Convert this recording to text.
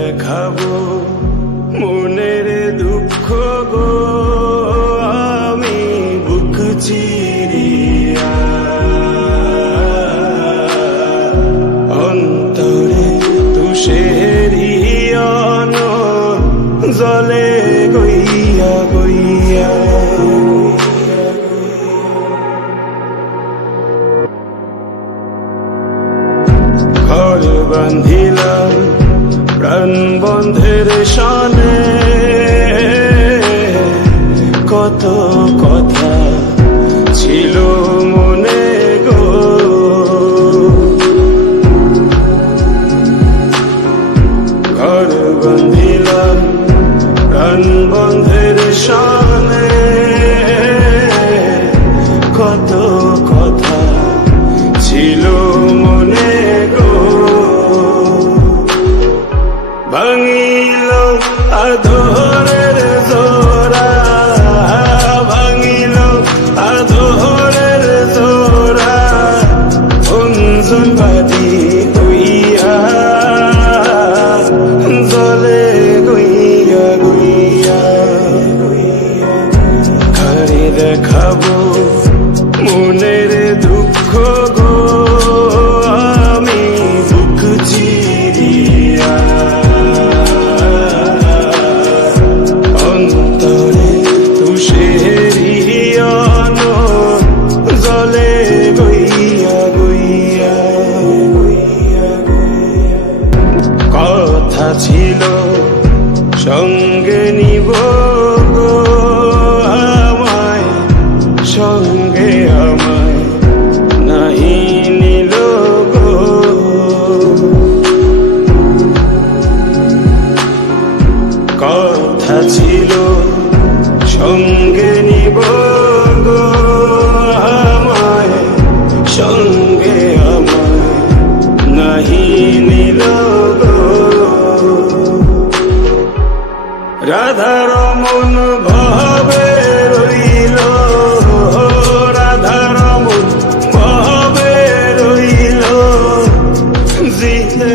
দেখাবো মনের দুঃখ গো আমি বুক চিরিয়া অন্তরে তুষেরি জলে গইয়া গইয়া ঘর বান্ধিলাম প্রাণ বন্ধের শানে কত কথা ছিল মনে গো ঘর বান্ধিলাম প্রাণ বন্ধের শানে কত কথা ছিল মনে গো ভাঙিল আধরের জোড়া ভাঙিল আধরের জোড়া অঞ্জন বাদি হইয়া জলে গইয়া গইয়া ঘরে দেখাবো মনের দুঃখ গো আমি বুক চিরিয়া অন্তরে তুষেরি জলে গইয়া গইয়া কথা ছিল সঙ্গে নিব গো আমায় সঙ্গে আমায় নাহি নিল গো কথা ছিল সঙ্গে নিব গো আমায় সঙ্গে আমায় নাহি নিল গো রাধার মন ভাবে রইল রাধার মন ভাবে রইল জিতে